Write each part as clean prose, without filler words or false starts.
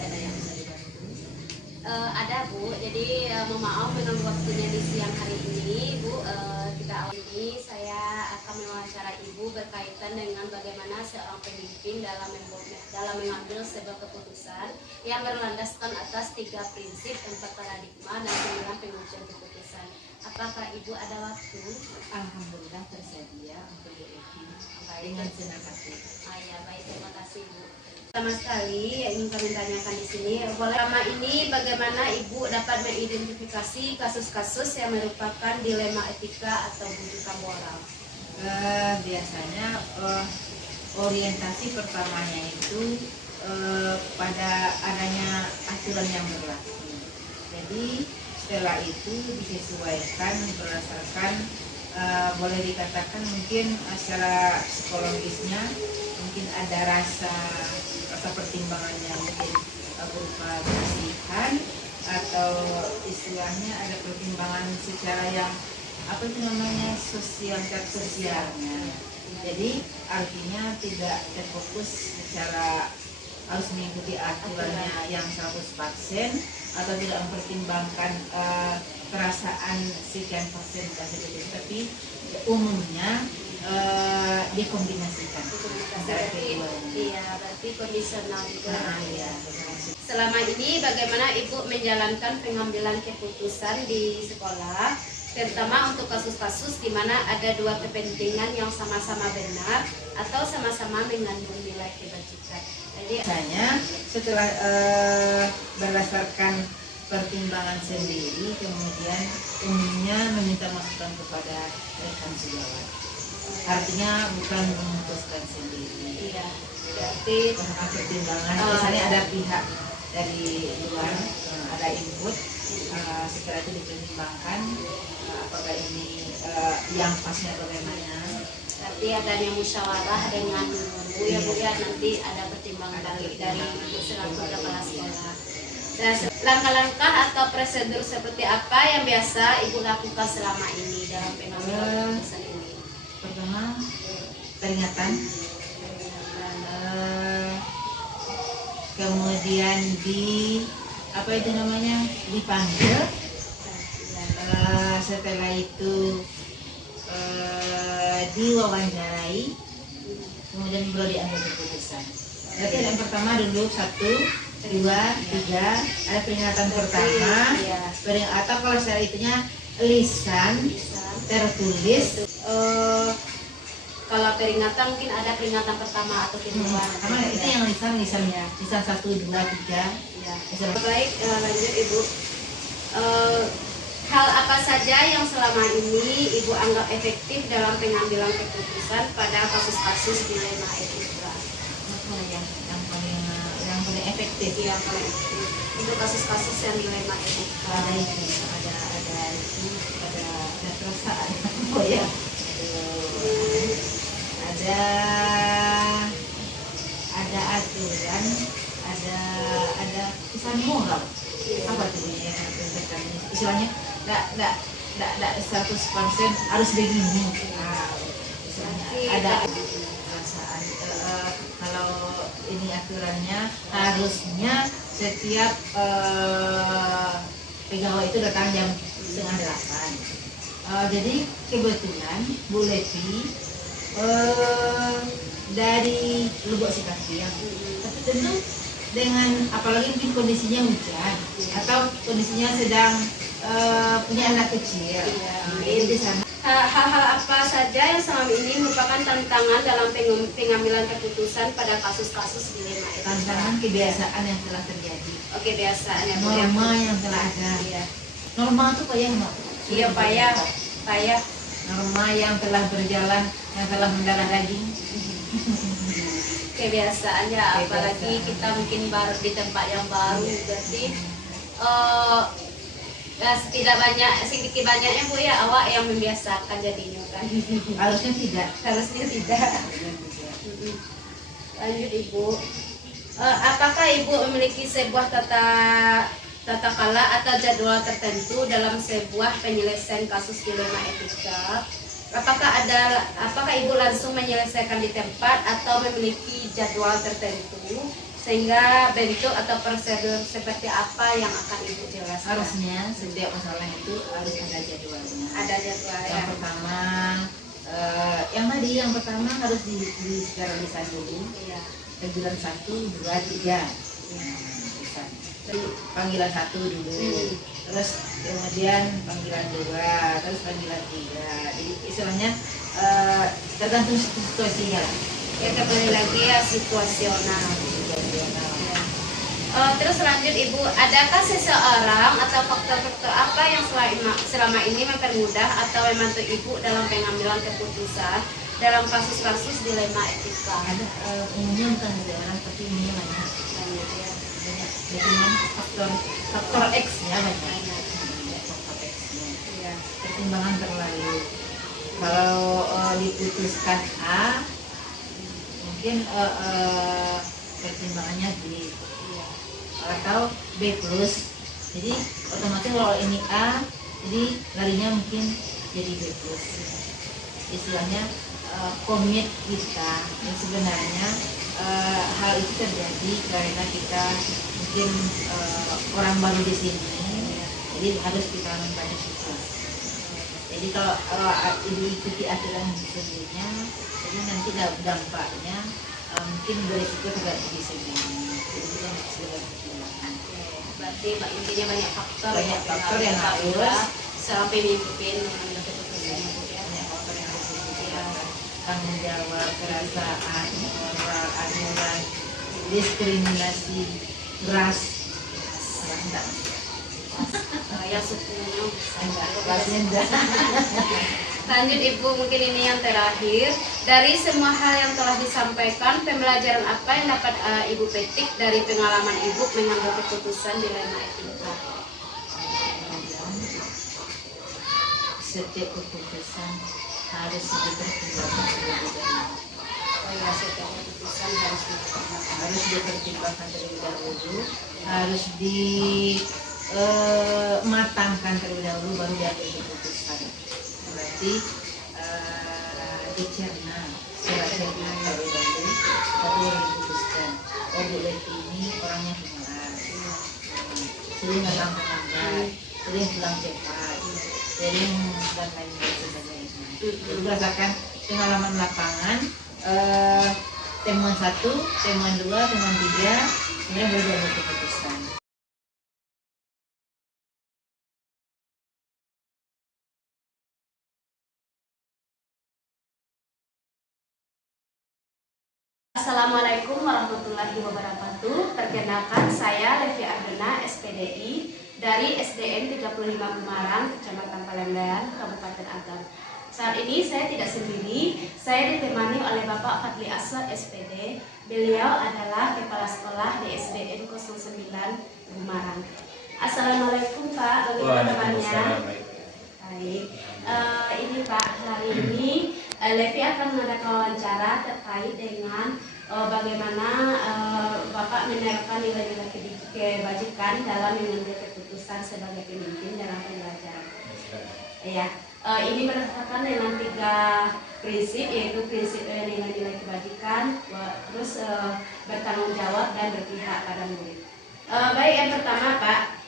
ada yang bisa dibantu? Ada Bu, jadi mohon maaf mengganggu waktunya di siang hari ini Bu. Awal ini saya akan mewawancara Ibu berkaitan dengan bagaimana seorang pemimpin dalam mengambil sebuah keputusan yang berlandaskan atas 3 prinsip, 4 paradigma, dan 9 pengujian keputusan. Apakah Ibu ada waktu? Alhamdulillah tersedia untuk direkam dengan senang hati. Ya, baik, terima kasih Ibu. Pertama sekali yang ingin kami tanyakan di sini, selama ini bagaimana Ibu dapat mengidentifikasi kasus-kasus yang merupakan dilema etika atau bujukan moral? Biasanya orientasi pertamanya itu pada adanya aturan yang berlaku. Jadi setelah itu disesuaikan berdasarkan boleh dikatakan mungkin secara psikologisnya mungkin ada rasa pertimbangannya, mungkin berupa kasihan atau istilahnya ada pertimbangan secara yang apa itu namanya sosialnya. Jadi artinya tidak terfokus secara harus mengikuti aturannya yang 100% atau tidak mempertimbangkan perasaan sekian persen tapi umumnya dikombinasikan. Berarti kondisional juga. Iya. Selama ini bagaimana Ibu menjalankan pengambilan keputusan di sekolah, terutama untuk kasus-kasus di mana ada 2 kepentingan yang sama-sama benar atau sama-sama mengandung nilai kebajikan. Jadi biasanya setelah berdasarkan pertimbangan sendiri, kemudian umumnya meminta masukan kepada rekan sejawat. Artinya bukan memutuskan sendiri. Iya, berarti karena pertimbangan, misalnya ada pihak dari luar, ada input, setelah itu dipertimbangkan apakah ini yang pasnya bagaimana. Berarti adanya musyawarah dengan guru ya Bu ya, nanti ada pertimbangan balik dari Ibu selaku kepala sekolah. Dan langkah-langkah atau prosedur seperti apa yang biasa Ibu lakukan selama ini dalam pengambilan keputusan ini? Pertama, peringatan, kemudian dipanggil, setelah itu diwawancarai, kemudian baru diambil keputusan. Berarti yang pertama dulu 1, 2, 3, ada peringatan pertama, atau kalau secara itunya lisan tertulis. Kalau peringatan mungkin ada peringatan pertama atau kedua. Karena itu yang lisannya, lisan 1, 2, 3. Baik, lanjut Ibu. Hal apa saja yang selama ini Ibu anggap efektif dalam pengambilan keputusan pada kasus-kasus dilema etika? Yang paling efektif ya, untuk kasus-kasus yang dilema etika. Ada perasaan ya. Ada aturan, ada pesan moral. Apa tuh ya? Istilahnya tidak 100% harus begini. Ada perasaan. Kalau ini aturannya harusnya setiap pegawai itu datang jam 7:30. Jadi kebetulan Bu Leti dari Lubuk Sikaptiang, tapi tentu dengan apalagi mungkin kondisinya hujan atau kondisinya sedang punya anak kecil, di sana. Hal-hal apa saja yang selama ini merupakan tantangan dalam pengambilan keputusan pada kasus-kasus dilema etika? Tantangan kebiasaan yang telah terjadi. Oke, kebiasaan yang norma yang telah ada. Norma itu payah, Mbak. Iya, payah. Norma yang telah berjalan, yang telah mendarah daging. Kebiasaannya, apalagi kita mungkin baru di tempat yang baru, berarti sedikit banyaknya Bu ya awak yang membiasakan jadinya kan. Harusnya tidak. Lanjut Ibu, apakah Ibu memiliki sebuah tata kala atau jadwal tertentu dalam sebuah penyelesaian kasus dilema etika? Apakah Ibu langsung menyelesaikan di tempat atau memiliki jadwal tertentu sehingga bentuk atau prosedur seperti apa yang akan Ibu jelaskan? Harusnya setiap masalah itu harus ada jadwalnya. Ada jadwal ya. Yang pertama, yang pertama harus disterilisasi dulu. Iya. Panggilan 1, 2, 3. Bisa. Jadi panggilan 1 dulu. Terus kemudian panggilan 2, terus panggilan 3. Jadi istilahnya tergantung situasinya lah. Ya, kembali lagi ya situasional. Terus lanjut Ibu, adakah seseorang atau faktor-faktor apa yang selama ini mempermudah atau membantu Ibu dalam pengambilan keputusan dalam kasus-kasus dilema etika? Ada umumnya bukan seseorang, tapi umumnya banyak. Banyak ya. Banyak. Dengan faktor X-nya banyak. Faktor X-nya. Iya. Pertimbangan terlalu. Kalau diputuskan A, mungkin pertimbangannya B atau B plus, jadi otomatis kalau ini A, jadi larinya mungkin jadi B plus. Istilahnya komit kita yang sebenarnya hal itu terjadi karena kita mungkin orang baru di sini, jadi harus kita memperhatikan. Jadi kalau diikuti aturan sebelumnya, jadi nanti dampaknya mungkin beresiko terjadi sebelumnya. Jadi kita harus Berarti intinya banyak faktor yang harus seorang pemimpin mengambil keputusan. banyak faktor yang harus diperhatikan. Tanggung jawab, perasaan, moral, aturan, diskriminasi, ras, enggak. Yang sukunya Rasnya enggak. Lanjut Ibu, mungkin ini yang terakhir. Dari semua hal yang telah disampaikan, pembelajaran apa yang dapat Ibu petik dari pengalaman Ibu mengambil keputusan dilema etika? Setiap keputusan harus dipertimbangkan terlebih dahulu. Oh ya, setiap keputusan harus dipertimbangkan. Harus dipertimbangkan terlebih dahulu, harus matangkan terlebih dahulu baru diambil keputusan. Berarti dicerna secara cerna terlebih dahulu baru diputuskan. Oh, Bu Leti ini orangnya pemalas, sering gampang lambat, sering pulang cepat, sering dan lain sebagainya. Jadi berdasarkan pengalaman lapangan, temuan 1, temuan 2, temuan 3, kemudian baru diambil keputusan. Assalamualaikum warahmatullahi wabarakatuh. Perkenalkan, saya Levi Ardena, SPDI dari SDN 35 Bumarang, Kecamatan Palembayan, Kabupaten Agam. Saat ini saya tidak sendiri, saya ditemani oleh Bapak Fadli Aswad, SPD. Beliau adalah Kepala Sekolah di SDN 09 Bumarang. Assalamualaikum Pak, bagaimana kabarnya? Baik. Ini Pak, hari ini Levi akan mengadakan wawancara terkait dengan bagaimana Bapak menerapkan nilai-nilai kebajikan dalam mengambil keputusan sebagai pemimpin dalam pembelajaran. Ya, ini berdasarkan dengan 3 prinsip, yaitu prinsip nilai-nilai kebajikan, terus bertanggung jawab dan berpihak pada murid. Baik, yang pertama Pak,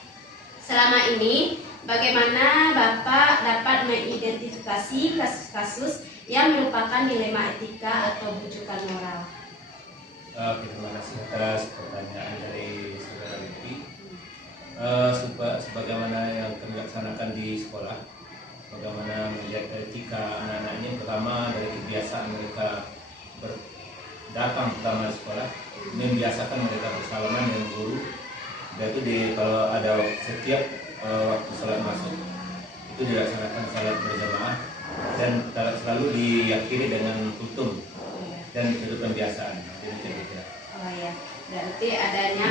selama ini bagaimana Bapak dapat mengidentifikasi kasus-kasus yang merupakan dilema etika atau bujukan moral? Terima kasih atas pertanyaan dari saudara Levi. Sebagaimana yang kami laksanakan di sekolah, bagaimana melihat etika anak-anak ini, pertama dari kebiasaan mereka datang pertama di sekolah, membiasakan mereka bersalaman dengan guru. Dan itu kalau ada setiap waktu salat masuk itu dilaksanakan salat berjamaah dan selalu diakhiri dengan kultum dan itu pembiasaan. Oh ya, berarti adanya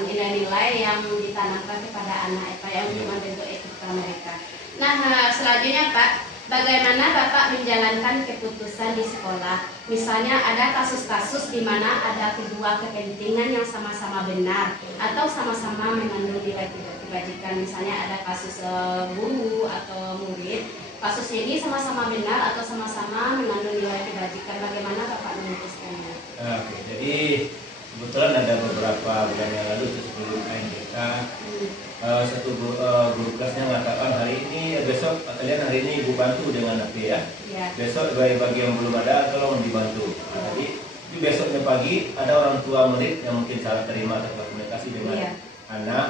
nilai-nilai yang ditanamkan kepada anak Pak yang membentuk etika mereka. Nah, selanjutnya Pak, bagaimana Bapak menjalankan keputusan di sekolah? Misalnya ada kasus-kasus di mana ada kedua kepentingan yang sama-sama benar atau sama-sama mengandung nilai kebajikan. Misalnya ada kasus guru atau murid, kasusnya ini sama-sama benar atau sama-sama mengandung nilai kebajikan. Bagaimana Bapak memutuskannya? Jadi bulan yang lalu itu sebelum ANBK satu guru kelasnya mengatakan hari ini besok kalian hari ini ibu bantu dengan nanti ya. Besok bagi yang belum ada tolong dibantu. Jadi di besoknya pagi ada orang tua murid yang mungkin salah terima atau komunikasi dengan anak,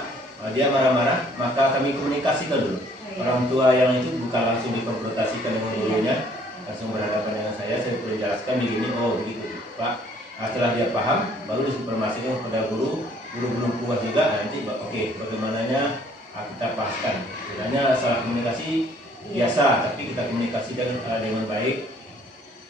dia marah-marah, maka kami komunikasikan dulu. Orang tua yang itu bukan langsung dikonfrontasikan dengan gurunya, langsung berhadapan dengan saya perlu jelaskan begini, oh begitu Pak. Setelah dia paham, baru diinformasikan kepada guru belum puas juga, nanti oke, bagaimananya kita pahaskan. Sebenarnya salah komunikasi biasa, tapi kita komunikasi dengan baik,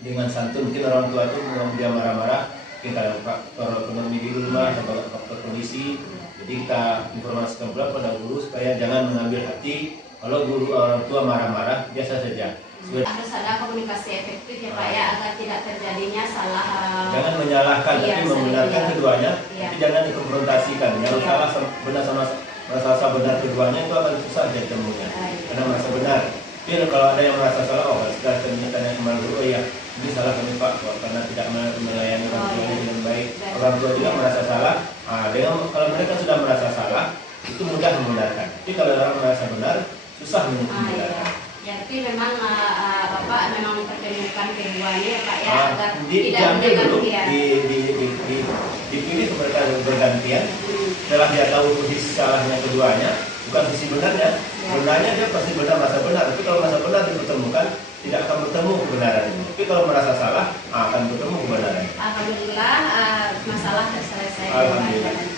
dengan santun. Mungkin orang tua itu dia marah-marah, kita faktor ekonomi di rumah atau faktor kondisi, jadi kita informasikan pula pada guru supaya jangan mengambil hati kalau guru orang tua marah-marah, biasa saja. Harus ada komunikasi efektif ya Pak ya, agar tidak terjadinya salah. Jangan menyalahkan, tapi membenarkan keduanya, tapi jangan dikonfrontasikan. Yang salah benar sama merasa benar keduanya itu akan susah jadi temunya, karena merasa benar. Tapi kalau ada yang merasa salah, oh sudah ternyata yang kemarin dulu, oh iya ini salah kami Pak, karena tidak melayani orang tuanya dengan baik. Orang tua juga merasa salah. Kalau mereka sudah merasa salah, itu mudah membenarkan. Tapi kalau orang merasa benar, susah membenarkan. Jadi memang Bapak memang mempertemukan keduanya Pak ya, agar diambil dulu, dipilih mereka bergantian. Setelah dia tahu posisi salahnya keduanya, bukan sisi benarnya. Benarnya dia pasti benar, merasa benar. Tapi kalau merasa benar dipertemukan, tidak akan bertemu kebenaran. Tapi kalau merasa salah, akan bertemu kebenaran. Alhamdulillah masalah terselesaikan. Alhamdulillah.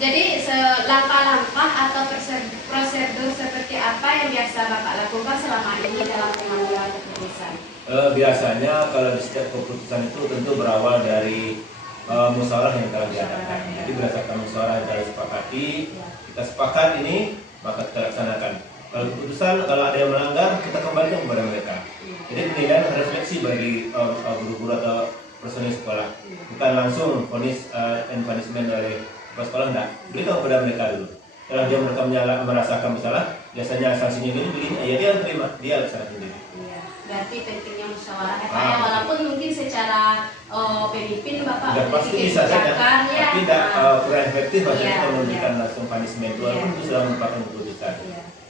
Jadi langkah-langkah atau prosedur seperti apa yang biasa Bapak lakukan selama ini dalam pengambilan keputusan? Biasanya kalau di setiap keputusan itu tentu berawal dari musyawarah yang telah diadakan. Jadi berdasarkan musyawarah yang telah disepakati, kita sepakat ini, maka kita laksanakan. Kalau keputusan, kalau ada yang melanggar, kita kembalikan kepada mereka. Jadi penilaian refleksi bagi guru-guru atau personil sekolah, bukan langsung vonis and punishment dari kepala sekolah, enggak. Berikan kepada mereka dulu. Kalau dia mereka merasakan bersalah, biasanya sanksinya begini, ya dia terima, dia laksanakan sendiri. Iya, berarti pentingnya musyawarah ya Pak ya, walaupun mungkin secara pemimpin Bapak sudah pasti bisa saja, tapi tidak kurang efektif maksudnya memberikan langsung punishment, walaupun itu sudah merupakan keputusan.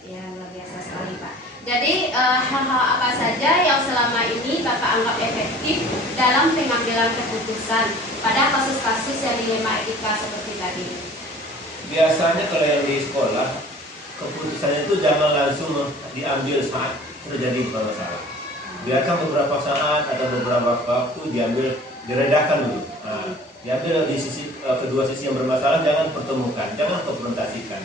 Iya, luar biasa sekali Pak. Jadi hal-hal apa saja yang selama ini Bapak anggap efektif dalam pengambilan keputusan pada kasus-kasus yang dilema etika seperti tadi? Biasanya kalau yang di sekolah, keputusannya itu jangan langsung diambil saat terjadi masalah. Biarkan beberapa saat atau beberapa waktu diambil, diredakan dulu. Diambil di sisi kedua sisi yang bermasalah, jangan pertemukan, jangan konfrontasikan.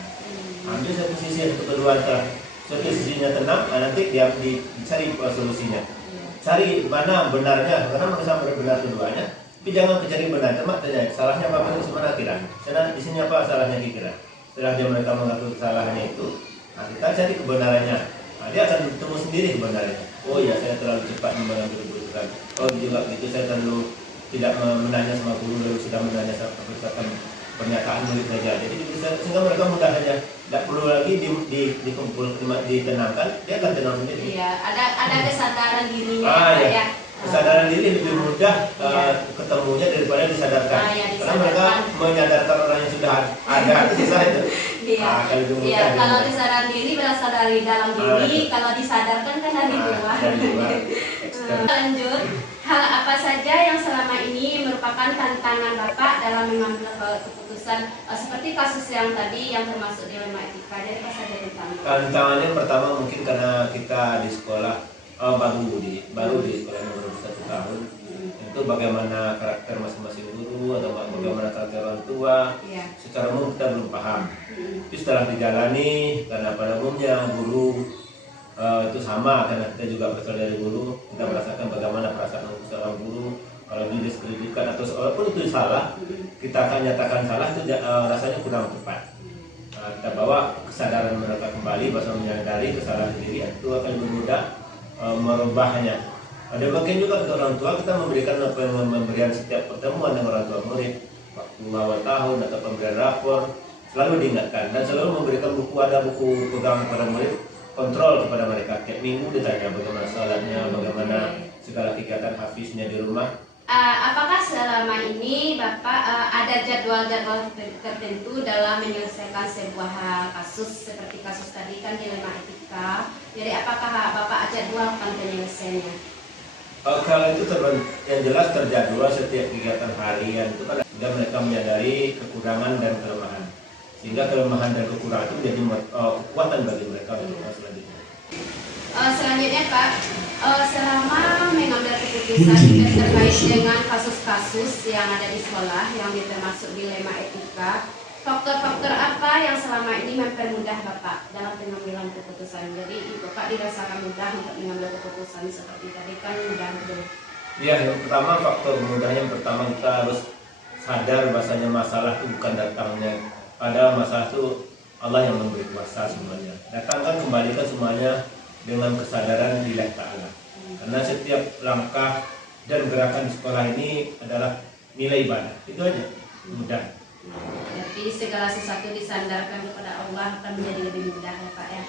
Ambil satu sisi yang kedua satu sisinya tenang, nanti dia dicari solusinya. Cari mana benarnya, karena mereka benar keduanya. Tapi jangan cari benar, cuma tanya salahnya apa itu mana kira. Karena di sini apa salahnya kira. Setelah dia mereka mengaku kesalahannya itu, kita cari kebenarannya. Dia akan bertemu sendiri kebenarannya. Oh ya, saya terlalu cepat mengambil keputusan. Oh juga gitu, saya terlalu tidak menanya sama guru, lalu sudah menanya sama berdasarkan pernyataan murid saja. Jadi sehingga mereka mudah saja, tidak perlu lagi dikumpul, ditenangkan, dia akan tenang sendiri. Iya, ada kesadaran dirinya ya. Kesadaran diri lebih mudah ketemunya daripada disadarkan. Karena mereka menyadarkan orang yang sudah ada itu susah itu. Kalau kesadaran diri berasal dari dalam diri, kalau disadarkan kan dari luar. Lanjut, hal apa saja yang selama ini merupakan tantangan Bapak dalam mengambil keputusan seperti kasus yang tadi yang termasuk dilema etika? Jadi apa saja tantangannya? Pertama mungkin karena kita di sekolah baru di sekolah yang baru 1 tahun, itu bagaimana karakter masing-masing guru atau bagaimana karakter orang tua, secara umum kita belum paham. Tapi setelah dijalani, karena pada umumnya guru itu sama, karena kita juga berasal dari guru, kita merasakan bagaimana perasaan seorang guru kalau dia diskreditkan atau walaupun itu salah, kita akan nyatakan salah itu rasanya kurang tepat. Kita bawa kesadaran mereka kembali, bahwa menyadari kesalahan diri itu akan lebih mudah merubahnya. Ada bagian juga untuk orang tua, kita memberikan pemberian setiap pertemuan dengan orang tua murid, waktu awal tahun atau pemberian rapor, selalu diingatkan dan selalu memberikan ada buku pegang kepada murid, kontrol kepada mereka. Tiap minggu ditanya bagaimana salatnya, bagaimana segala kegiatan hafiznya di rumah. Apakah selama ini Bapak ada jadwal-jadwal tertentu dalam menyelesaikan sebuah kasus seperti kasus tadi kan dilema etika? Jadi apakah Bapak jadwalkan penyelesaiannya? Kalau itu yang jelas terjadwal setiap kegiatan harian itu kan sehingga mereka menyadari kekurangan dan kelemahan. Sehingga kelemahan dan kekurangan itu menjadi kekuatan bagi mereka untuk selanjutnya. Selanjutnya Pak, selama mengambil keputusan terkait dengan kasus-kasus yang ada di sekolah yang termasuk dilema etika, faktor-faktor apa yang selama ini mempermudah Bapak dalam pengambilan keputusan? Jadi Bapak dirasakan mudah untuk mengambil keputusan seperti tadi kan mudah betul. Ya, yang pertama faktor mudah yang pertama kita harus sadar bahasanya masalah itu bukan datangnya. Pada masalah itu Allah yang memberi kuasa semuanya. Datangkan kembalikan semuanya dengan kesadaran lillahi ta'ala. Karena setiap langkah dan gerakan di sekolah ini adalah nilai ibadah. Itu aja, mudah. Jadi segala sesuatu disandarkan kepada Allah akan menjadi lebih mudah ya Pak ya.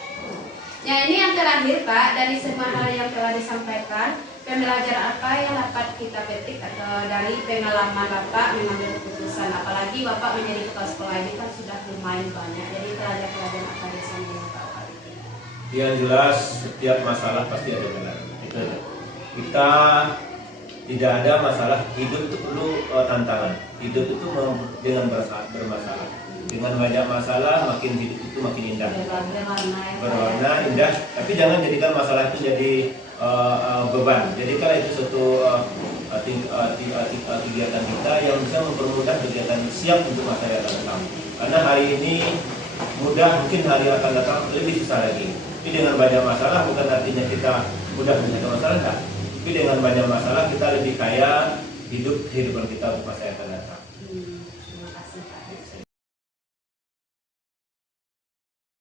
Ya ini yang terakhir Pak, dari semua hal yang telah disampaikan, pembelajaran apa yang dapat kita petik atau dari pengalaman Bapak mengambil keputusan, apalagi Bapak menjadi kepala sekolah ini kan sudah lumayan banyak. Jadi pelajaran apa biasanya yang Bapak petik? Yang jelas setiap masalah pasti ada benar. Itu aja. Kita tidak ada masalah, hidup itu perlu tantangan. Hidup itu dengan bermasalah. Dengan banyak masalah makin hidup itu makin indah. Berwarna indah, tapi jangan jadikan masalah itu jadi beban. Jadikan itu suatu kegiatan kita yang bisa mempermudah kegiatan siap untuk masa yang akan datang. Karena hari ini mudah, mungkin hari akan datang lebih susah lagi. Tapi dengan banyak masalah bukan artinya kita mudah menyelesaikan masalah, enggak. Tapi dengan banyak masalah kita lebih kaya hidup kehidupan kita untuk masa yang akan datang.